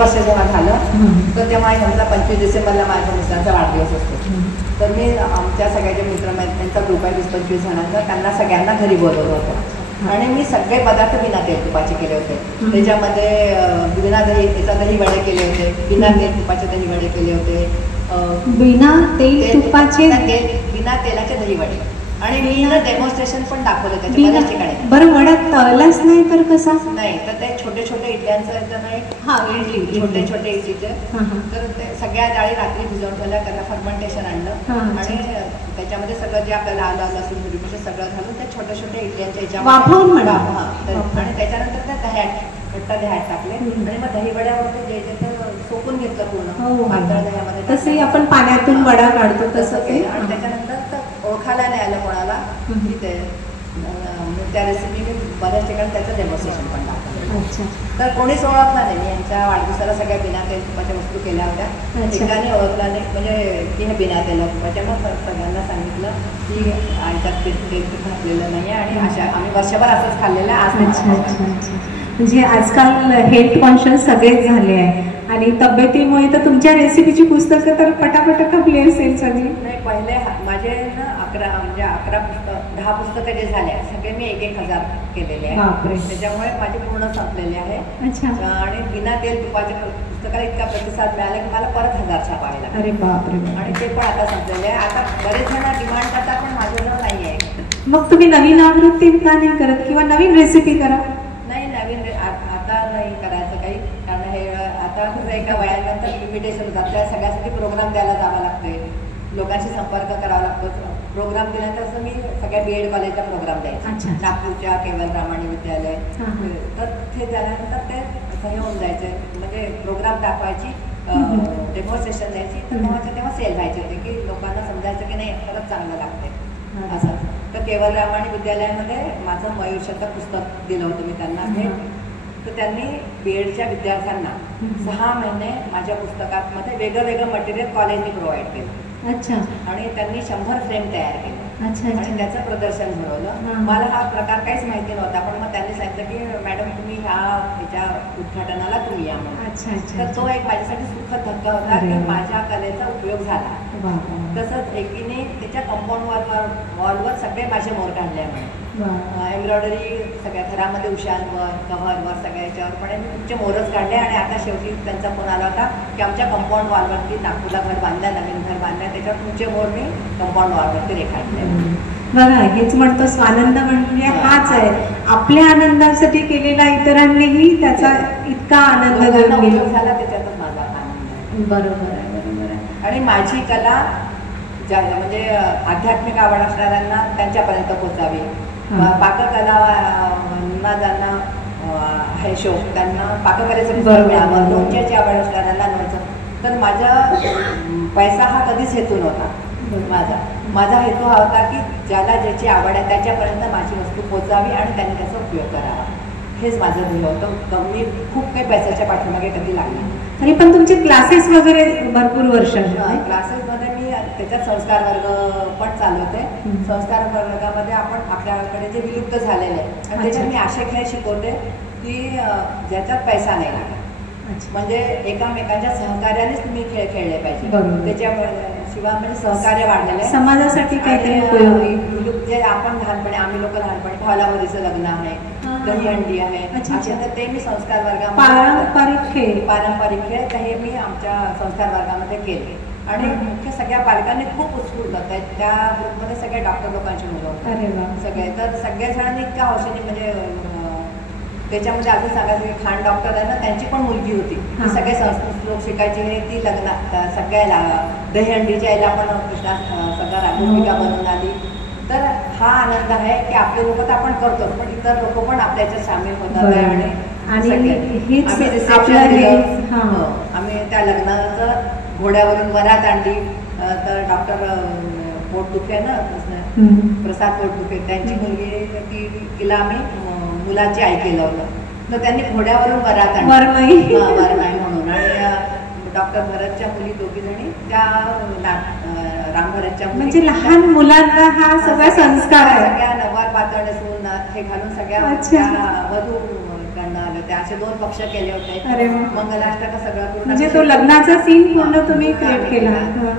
वर्ष जेव्हा झालं तर तेव्हा ह्यांचा 25 डिसेंबरला माझ्या मिस्टरांचा वाढदिवस असतो. तर मी आमच्या सगळ्याचे मित्रमैत्रिणींचा ग्रुप आहे 20-25 जणांचा, त्यांना सगळ्यांना घरी बोलवलं होतं आणि मी सगळे पदार्थ बिना तेल तुपाचे केले होते. त्याच्यामध्ये बिना दही वडे केले होते, बिना तेल तुपाचे दही वडे केले होते, बिना तेल तुपाचे बिना तेलाचे दही वडे, आणि मी डेमॉन्स्ट्रेशन पण दाखवलं त्याच्या बऱ्याच ठिकाणी. बरं, वडा तळलाच नाही तर कसा? नाही, तर ते छोटे छोटे इडल्यांचं इडली छोटे छोटे इडलीचे, तर ते सगळ्या डाळी रात्री भिजवून ठेवल्या, त्यांना फर्मेंटेशन आणलं आणि त्याच्यामध्ये सगळं जे आपल्याला आलं लसूण मिरची सगळं घालून ते छोटे छोटे इडल्यांच्या ह्याच्यामध्ये आणि त्याच्यानंतर त्या दह्यात टाकले आणि मग दही वड्यावरती जे जे ते सोकून घेतलं पूर्ण पातळ दह्यामध्ये. तसे आपण पाण्यातून वडा काढतो तसं ते. आणि त्याच्यानंतर ओळखायला नाही आलं कोणाला की ते त्या रेसिपी मी बऱ्याच ठिकाणी त्याचं डेमॉन्स्ट्रेशन पण दाखवलं. तर कोणीच ओळखला नाही. मी यांच्या वाढदिवसाला सगळ्या बिना तेल तुपाच्या वस्तू केल्या होत्या, ठिकाणी ओळखला नाही म्हणजे की हे बिना तेल तुपाच्या. मग सगळ्यांना सांगितलं की आमच्यात तेल तूप घातलेलं नाही आहे आणि अशा आम्ही वर्षभर असंच खाल्लेलं आहे. आज म्हणजे आजकाल हेल्थ कॉन्शियस सगळेच झाले आहे आणि तब्येतीमुळे तर तुमच्या रेसिपीची पुस्तकं तर पटापट खपली असेल सगळी. नाही, पहिले माझे ना 10 पुस्तकं जे झाले सगळे मी 1,000 केलेले आहे, त्याच्यामुळे माझे पूर्ण संपलेले आहे. आणि बिना तेल तुपाच्या पुस्तकाला इतका प्रतिसाद मिळाला की मला परत 1000 छापावे लागले. अरे बापरे. आणि ते पण आता संपलेले आहे. आता बरेच जण डिमांड करतात पण माझ्याजवळ नाही आहे. मग तुम्ही नवीन आवृत्ती का नाही करत किंवा नवीन रेसिपी करा? नाही, नवीन आता नाही करायचं काही, कारण हे आता एका वयानंतर लिमिटेशन होतात. त्या सगळ्यासाठी प्रोग्राम द्यायला जावं लागते, लोकांशी संपर्क करावा लागतो. प्रोग्राम दिल्यानंतर असं मी सगळ्या BEd कॉलेजचा प्रोग्राम द्यायचे, नागपूरच्या केवल रामाणी विद्यालय. तर ते झाल्यानंतर ते असं होऊन जायचं, म्हणजे प्रोग्राम दाखवायची, डेमॉन्स्ट्रेशन द्यायची, तर तेव्हा सेल व्हायचे होते की लोकांना समजायचं की नाही खरंच चांगलं लागते असं. तर केवल रामाणी विद्यालयामध्ये माझं मयूर शतक पुस्तक दिलं होतं मी त्यांना भेट. तर त्यांनी BEdच्या विद्यार्थ्यांना 6 महिने माझ्या पुस्तकामध्ये वेगळं मटेरियल कॉलेजने प्रोव्हाइड केलं. आणि त्यांनी 100 फ्रेम तयार केले आणि त्याचं प्रदर्शन घडवलं. मला हा प्रकार काहीच माहिती नव्हता, पण मग त्यांनी सांगितलं की मॅडम तुम्ही ह्याच्या उद्घाटनाला तुम्ही या म्हणून. तर तो एक माझ्यासाठी सुखद धक्का होता की माझ्या कलेचा उपयोग झाला. तसंच एकीने त्याच्या कंपाऊंड वॉलवर सगळे माझे मोर काढले म्हणे, एम्ब्रॉयडरी सगळ्या घरामध्ये उशांवर कव्हरवर सगळ्याच्यावर, पण मी तुमचे मोरच काढले. आणि आता शेवटी त्यांचा फोन आला होता की आमच्या कंपाऊंड वॉलवरती नागपूरला घर बांधलं, नवीन घर बांधलं, त्याच्यावर तुमचे मोर मी कंपाऊंड वॉलवरती रेखाटले. बघा, हेच म्हणतो स्वानंद म्हणजे हाच आहे, आपल्या आनंदासाठी केलेला इतरांनीही त्याचा इतका आनंद झाला, त्याच्यातच माझा आनंद. बरोबर आहे, बरोबर आहे. आणि माझी कला म्हणजे आध्यात्मिक आवड असणाऱ्यांना त्यांच्यापर्यंत पोचावी, पाककला ज्यांना आहे शौक त्यांना पाककलेचं मिळावं, लोणच्याची आवड असणाऱ्यांना लोणचं. तर माझा पैसा हा कधीच हेतू नव्हता. माझा हेतू हा होता की ज्याला ज्याची आवड आहे त्याच्यापर्यंत माझी वस्तू पोचावी आणि त्यांनी त्याचा उपयोग करावा, हेच माझं ध्येय होतं. मी खूप काही पैशाच्या पाठीमागे कधी लागले. आणि पण तुमचे क्लासेस वगैरे भरपूर वर्ष क्लासेसमध्ये मी त्याच्यात संस्कार वर्ग पण चालवते. संस्कार वर्गामध्ये आपण आपल्याकडे जे विलुप्त झालेले आहे आणि त्याच्यात मी असे खेळ शिकवते की ज्याच्यात पैसा नाही लागत, म्हणजे एकामेकांच्या सहकार्यानेच तुम्ही खेळ खेळले पाहिजे. त्याच्याशिवाय म्हणजे सहकार्य वाढलेलं आहे, समाजासाठी काहीतरी उपयोगी. जे आपण लहानपणी आम्ही लोक लहानपणी भावलावरीचं लग्न आहे, दहीहंडी आहे, तर ते मी संस्कार वर्गामध्ये पारंपरिक खेळ तर हे मी आमच्या संस्कार वर्गामध्ये केले. आणि मुख्य सगळ्या पालकांनी खूप उत्स्फूर्त होत आहेत. त्या ग्रुपमध्ये सगळे डॉक्टर लोकांची मुलं होतात सगळे. तर सगळ्या जणांनी इतक्या हौशेने म्हणजे त्याच्यामध्ये असं सांगायचं की खान डॉक्टर आहे ना, त्यांची पण मुलगी होती, सगळे संस्कृत लोक शिकायची हे ती लग्नात सगळ्याला दहीहंडीच्या यायला पण कृष्णा सगळा भूमिका बनवून आली. तर हा आनंद आहे की आपले लोक तर आपण करतो पण इतर लोक पण आपल्या याच्यात सामील होतात. आम्ही त्या लग्नाचं घोड्यावरून वरात आणली. तर डॉक्टर पोटदुखे ना प्रसाद पोटदुखे त्यांची मुलगी तिला आम्ही मुलाची आई केलं होतं. तर त्यांनी घोड्यावरून वरात आणली वरमाई म्हणून. आणि डॉक्टर भरतच्या मुली दोघी जणी त्या राम भरतच्या म्हणजे लहान मुलांना हा सगळा संस्कार आहे. सगळ्या नववार पातळ नेसून हे घालून सगळ्या वधू त्यांना आलं होते, असे 2 पक्ष केले अरे होते. वा. मंगलाष्टक सगळं पूर्ण म्हणजे तो लग्नाचा सीन पूर्ण तुम्ही पूर्ण क्रिएट आम्ही केला. केला.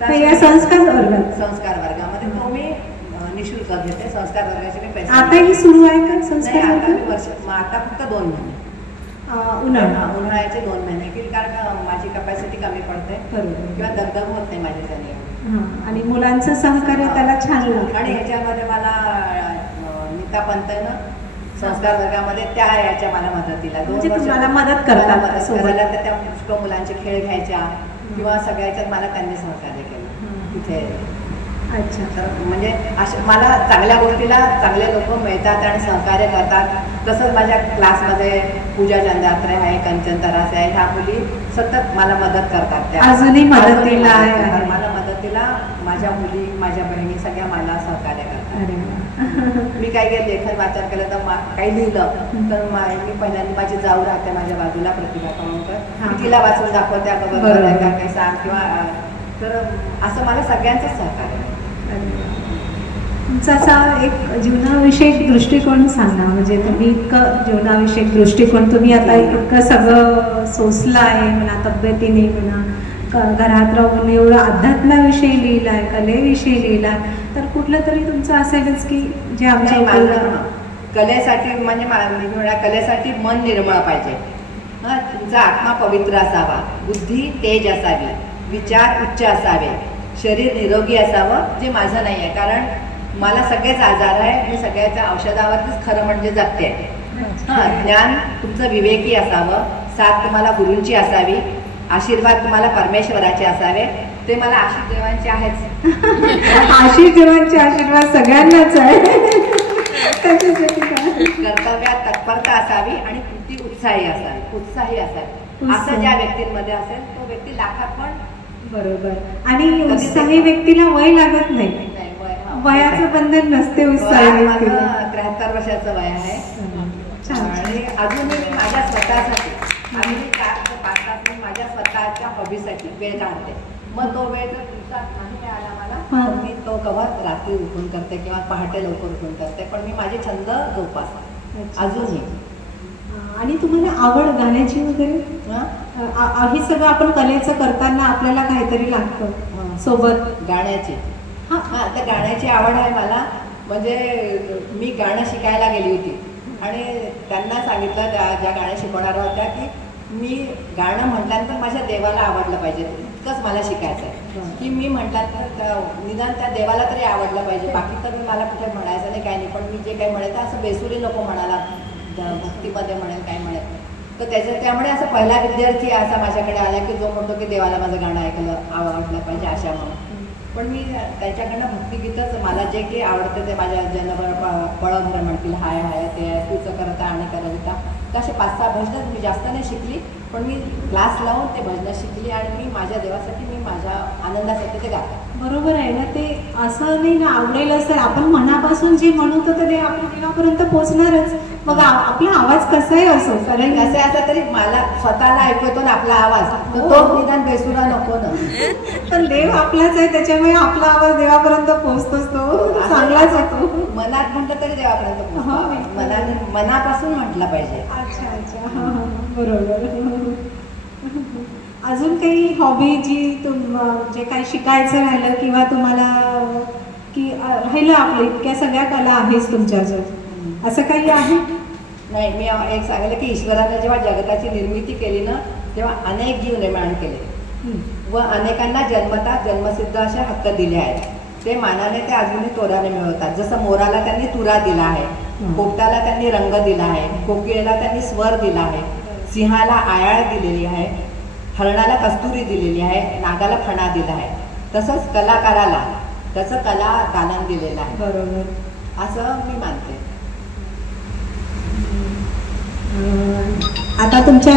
तर या संस्कार वर्गात संस्कार वर्गामध्ये तो मी निशुल्क घेते. संस्कार वर्गाचे मी पैसे आताही सुरू आहे का नाही, संस्कार आता मी वर्ग? आता फक्त 2 महिने उन्हाळ्याचे 2 महिने की कारण माझी कपॅसिटी कमी पडते बरोबर. किंवा दगदग होत नाही माझ्याच्याने. आणि मुलांचं सहकार्य त्याला छान लागतं. आणि ह्याच्यामध्ये मला नीता पंतनं संस्कार वर्गामध्ये त्या याच्या मला मदतीला 2 म्हणजे वर्ष तुम्हाला मदत मला करतात मदत सोबत. करायला, तर त्या पुष्कळ मुलांचे खेळ घ्यायच्या किंवा सगळ्याच्यात मला त्यांनी सहकार्य केलं तिथे. अच्छा. तर म्हणजे अशा मला चांगल्या गोष्टीला चांगले लोक मिळतात आणि सहकार्य करतात. तसंच माझ्या क्लासमध्ये पूजा चंदात्रे आहे, कंचन तरासे आहे, ह्या मुली सतत मला मदत करतात. त्या अजूनही मदतीला आहे. मला मदतीला माझ्या मुली, माझ्या बहिणी सगळ्या मला सहकार्य करतात. अरे वा. मी काही लेखन वाचन केलं तर काही लिहिलं तर मी पहिल्यांदा माझी जाऊ राहते माझ्या बाजूला प्रतिभा कळवणकर, मी तिला वाचून दाखवते आता बरोबर आहे का काही सांग किंवा तर असं मला सगळ्यांचंच सहकार्य आहे. तुमचा असा एक जीवनाविषयक दृष्टिकोन सांगा. म्हणजे तुम्ही इतकं जीवनाविषयक दृष्टिकोन, तुम्ही आता इतकं सगळं सोसलं आहे म्हणा, तब्येतीने म्हणा, घरात राहून एवढं अध्यात्माविषयी लिहिलं आहे, कलेविषयी लिहिलं आहे, तर कुठलं तरी तुमचं असेलच की जे आमच्या कलेसाठी म्हणजे कलेसाठी मन निर्मळ पाहिजे. तुमचा आत्मा पवित्र असावा, बुद्धी तेज असावी, विचार उच्च असावे, शरीर निरोगी असावं, जे माझं नाही आहे. कारण मला सगळेच आजार आहे, मी सगळ्याच्या औषधावरतीच खरं म्हणजे जगते. ज्ञान तुमचं विवेकी असावं, साथ तुम्हाला गुरूंची असावी, आशीर्वाद तुम्हाला परमेश्वराचे असावे. ते मला आशिष देवांचे आहेच. आशिष देवांचे आशीर्वाद सगळ्यांनाच आहे. कर्तव्यात तत्परता असावी आणि कृती उत्साही असावी. असं ज्या व्यक्तींमध्ये असेल तो व्यक्ती लाखात पण. बरोबर. आणि उत्साही व्यक्तीला वय लागत नाही, वयाचं बंधन नसते उत्साही व्यक्तीला. 73 वर्षाचं वय आहे आणि अजूनही मी माझ्या स्वतःसाठी अजूनही 4 ते 5 तास मी माझ्या स्वतःच्या हॉबीसाठी वेळ काढते. मग तो वेळ जर दिवसात नाही मिळाला मला तर मी तो कवर रात्री उठून करते किंवा पहाटे लवकर उठून करते, पण मी माझे छंद जोपासते अजूनही. आणि तुम्हाला आवड गाण्याची वगैरे? हे सगळं आपण कलेचं करताना आपल्याला काहीतरी लागतं सोबत गाण्याची. तर गाण्याची आवड आहे मला. म्हणजे मी गाणं शिकायला गेली होती आणि त्यांना सांगितलं ज्या गाणं शिकवणाऱ्या होत्या की मी गाणं म्हटल्यानंतर माझ्या देवाला आवडलं पाहिजे, इतकंच मला शिकायचं आहे. की मी म्हटल्यानंतर निदान त्या देवाला तरी आवडलं पाहिजे, बाकी तर मी मला कुठे म्हणायचं नाही काही नाही, पण मी जे काही म्हणेल असं बेसुरी नको म्हणाला, भक्तीमध्ये म्हणेल काय म्हणेल. तर त्यामुळे असं पहिला विद्यार्थी असा माझ्याकडे आला की जो म्हणतो की देवाला माझं गाणं ऐकलं आवडलं पाहिजे अशा म्हणून. पण मी त्याच्याकडनं भक्तिगीतच मला जे काही आवडतं ते माझ्या जनभर पळभर म्हणतील, हाय हाय ते तूच करता आणि करता, तर असे 5-6 भजनं मी जास्त नाही शिकली, पण मी क्लास लावून ते भजनं शिकली आणि मी माझ्या देवासाठी, मी माझ्या आनंदासाठी ते गाते. बरोबर आहे ना. ते असं नाही ना, आवडेलच तर आपण मनापासून जे म्हणतो तर ते आपल्या देवापर्यंत पोहोचणारच. मग आपला आवाज कसाही असो, कारण कसं असं तरी मला स्वतःला ऐकवतो ना आपला आवाज, तो निदान बेसुरा नको ना. पण देव आपलाच आहे, त्याच्यामुळे आपला आवाज देवापर्यंत पोहोचतोच, तो चांगलाच होतो. मनात म्हटलं तरी देवापर्यंत पोहोचतो, मनापासून म्हटलं पाहिजे. अच्छा अच्छा, बरोबर. अजून काही हॉबी जी जे काही शिकायचं राहिलं किंवा तुम्हाला की राहिलं आपलं इतक्या सगळ्या कला आहेच तुमच्याजवळ, असं काही आहे? नाही, मी एक सांगितलं की ईश्वराने जेव्हा जगताची निर्मिती केली ना तेव्हा अनेक जीव निर्माण केले व अनेकांना जन्मसिद्ध असे हक्क दिले आहेत. ते मानाने ते अजूनही तोराने मिळवतात. जसं मोराला त्यांनी तुरा दिला आहे, पोपटाला त्यांनी रंग दिला आहे, कोकिळेला त्यांनी स्वर दिला आहे, सिंहाला आयाळ दिलेली आहे, हरणाला कस्तुरी दिलेली आहे, नागाला फणा दिला आहे. तसंच कलाकाराला त्याचं कला दालन दिलेलं आहे. बरोबर, असं मी मानते. आता तुमच्या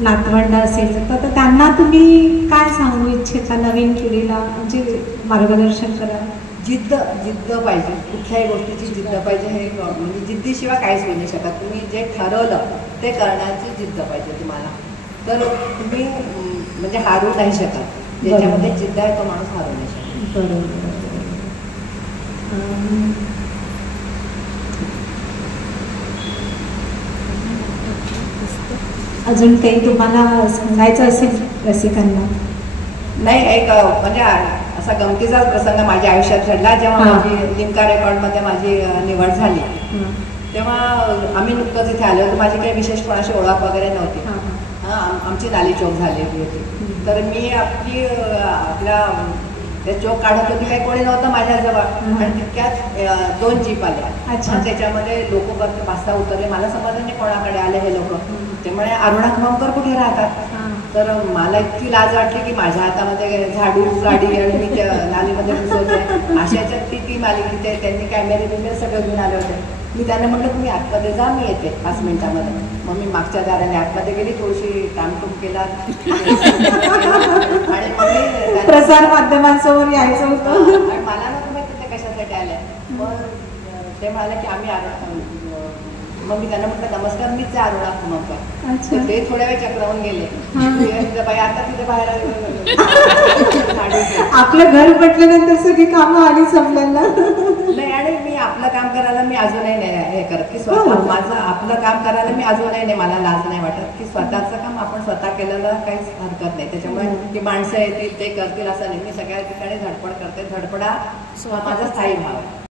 नातवंड असेल तर त्यांना तुम्ही काय सांगू इच्छिता नवीन पिढीला, म्हणजे मार्गदर्शन करा? जिद्द पाहिजे, कुठल्याही गोष्टीची जिद्द पाहिजे. हे म्हणजे जिद्दीशिवाय काहीच होऊ नाही शकत. तुम्ही जे ठरवलं ते करण्याची जिद्द पाहिजे तुम्हाला, तर तुम्ही म्हणजे हारू नाही शकत. ज्याच्यामध्ये जिद्द आहे तो माणूस हारू नाही शकत. बरोबर. अजून काही तुम्हाला सांगायचं असेल रसिकांना? नाही, एक म्हणजे असा गमतीचाच प्रसंग माझ्या आयुष्यात घडला. जेव्हा माझी लिम्का रेकॉर्डमध्ये माझी निवड झाली तेव्हा आम्ही नुकतंच इथे आलो होतो. माझी काही विशेष कोणाशी ओळख वगैरे नव्हती. आमची नाली चौक झालेली होती. तर मी आपल्या ते चौक काढत होती, काही कोणी नव्हतं माझ्याजवळ आणि तितक्यात 2 जीप आल्या. त्याच्यामध्ये लोक वरती 5-6 उतरले. मला समजलं नाही कोणाकडे आले हे लोक. ते म्हणे अरुणा खमकर कुठे राहतात? तर मला इतकी लाज वाटली की माझ्या हातामध्ये झाडू गाडी आणि मी त्या नालीमध्ये घुसवते. अशाच्यात ती आली तिथे. त्यांनी कॅमेरे बिमेरे सगळं घेऊन आले होते. मी त्यांना म्हटलं तुम्ही आतमध्ये जा, मी येते 5 मिनिटामध्ये. मग मी मागच्या दाराने आतमध्ये गेली, थोडीशी टामटूम केला आणि मग प्रसार माध्यमांसमोर यायचं होतं. मला ना तुम्ही तिथे कशासाठी आल्या? मग ते म्हणाले की आम्ही मग मी त्यांना म्हटलं नमस्कार, मीच आहे अरुणा खमकर. ते थोड्या वेळ चक्रावून गेले. बाई आता तिथे बाहेर आपलं घर म्हटल्यानंतर सगळी कामं आली समजायला नाही. आणि मी आपलं काम करायला मी अजूनही नाही हे करत की स्वतः माझं आपलं काम करायला मी अजूनही नाही, मला लाज नाही वाटत की स्वतःचं काम आपण स्वतः केलेलं काहीच हरकत नाही. त्याच्यामुळे ती माणसं येतील ते करतील असं नाही. मी सगळ्या ठिकाणी धडपड करते. धडपडा माझा स्थायी भाव आहे.